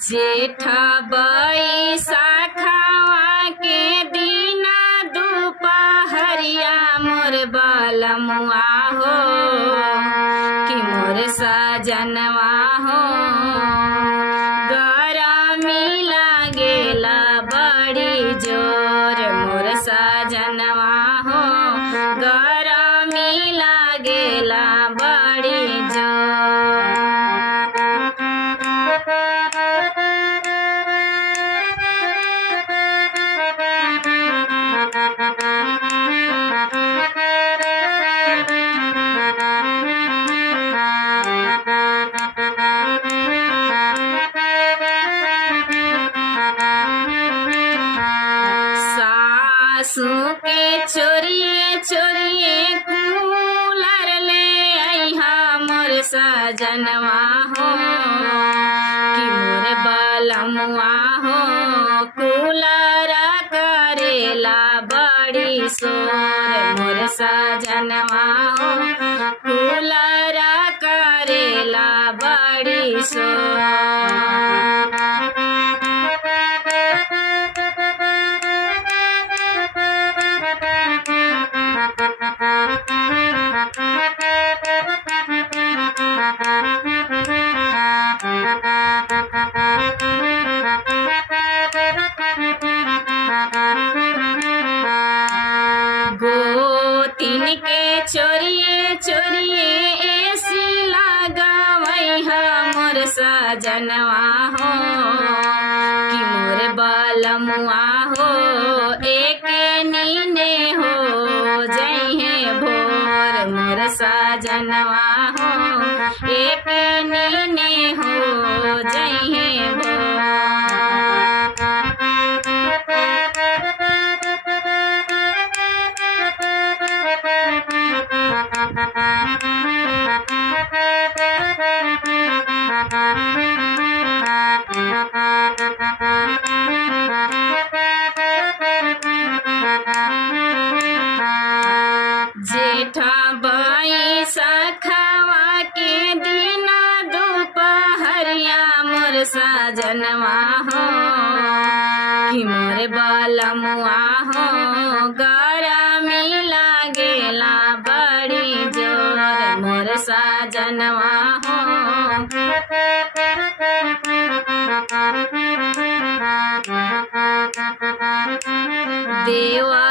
जेठ बैसाखवा के दिना दुपहरिया मोर बलमुआ हो कि मोर सजनवा हो गरमी लागेला बड़ी जोर मोर सजनवा हो गरमी लागेला बड़ी जोर। सासू के चोरिए चोरिए कूलर ले अइहा मोर सजनवा हो कि मोर बलमुआ हो कूलर करेला बड़ी शोर मोर सजनवा हो कूलर करेला बड़ी शोर। गोतिन के चोरिए चोरिए एसी लगावैहा मोर सजनवा हो कि मोर बलमुआ हो एक नीने हो जइहे भोर मोर सजनवा हो एक नीने हो जइहे भोर। जेठ बैसाखवा के दिना दुपहरिया मोर सजनवा हो कि मोर बलमुआ हो गरमी लागेला बड़ी जोर मोर सजनवा हो। देवा